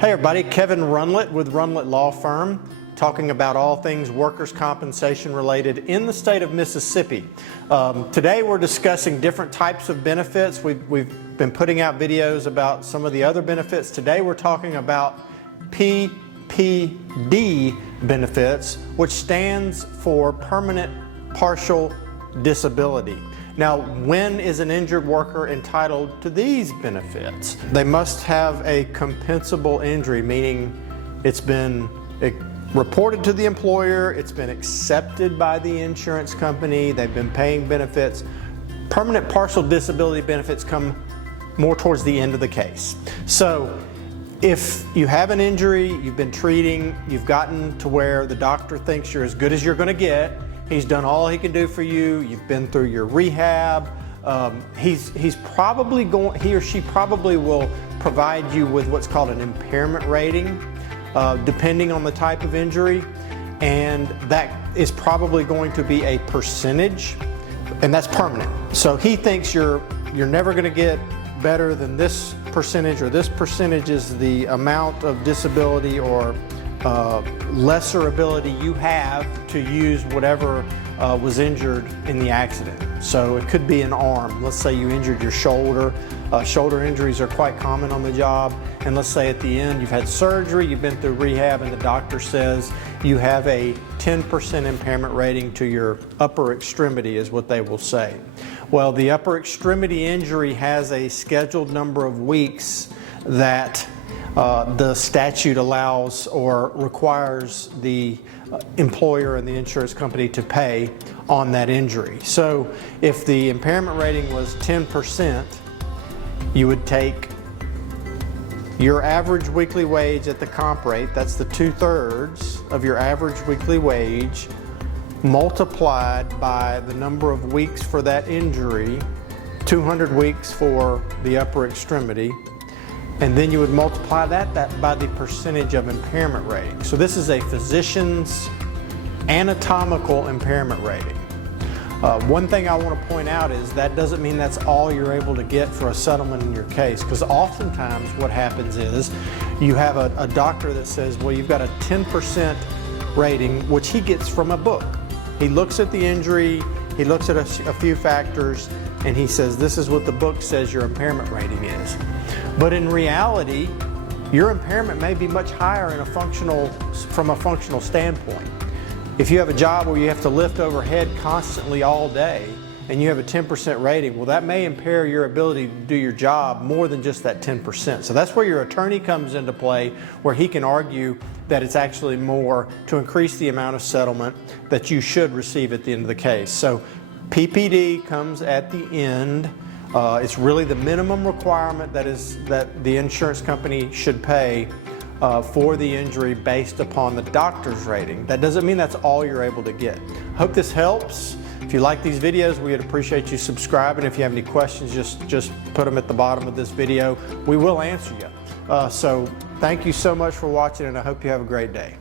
Hey everybody, Kevin Rundlett with Rundlett Law Firm, talking about all things workers' compensation related in the state of Mississippi. Today we're discussing different types of benefits. We've been putting out videos about some of the other benefits. Today we're talking about PPD benefits, which stands for Permanent Partial Disability. Now, when is an injured worker entitled to these benefits? They must have a compensable injury, meaning it's been reported to the employer, it's been accepted by the insurance company, they've been paying benefits. Permanent partial disability benefits come more towards the end of the case. So if you have an injury, you've been treating, you've gotten to where the doctor thinks you're as good as you're going to get, he's done all he can do for you, you've been through your rehab, he or she probably will provide you with what's called an impairment rating, depending on the type of injury, and that is probably going to be a percentage, and that's permanent. So he thinks you're never going to get better than this percentage, or this percentage is the amount of disability or lesser ability you have to use whatever was injured in the accident. So it could be an arm. Let's say you injured your shoulder. Shoulder injuries are quite common on the job, and let's say at the end you've had surgery, you've been through rehab, and the doctor says you have a 10% impairment rating to your upper extremity is what they will say. Well, the upper extremity injury has a scheduled number of weeks that the statute allows or requires the employer and the insurance company to pay on that injury. So if the impairment rating was 10%, you would take your average weekly wage at the comp rate, that's the 2/3 of your average weekly wage, multiplied by the number of weeks for that injury, 200 weeks for the upper extremity, and then you would multiply that by the percentage of impairment rating. So this is a physician's anatomical impairment rating. One thing I want to point out is that doesn't mean that's all you're able to get for a settlement in your case, because oftentimes what happens is you have a doctor that says, well, you've got a 10% rating, which he gets from a book. He looks at the injury, he looks at a few factors, and he says, this is what the book says your impairment rating is. But in reality, your impairment may be much higher from a functional standpoint. If you have a job where you have to lift overhead constantly all day and you have a 10% rating, well, that may impair your ability to do your job more than just that 10%. So that's where your attorney comes into play, where he can argue that it's actually more to increase the amount of settlement that you should receive at the end of the case. So PPD comes at the end. It's really the minimum requirement that the insurance company should pay for the injury based upon the doctor's rating. That doesn't mean that's all you're able to get. Hope this helps. If you like these videos, we'd appreciate you subscribing. If you have any questions, just put them at the bottom of this video. We will answer you. So thank you so much for watching, and I hope you have a great day.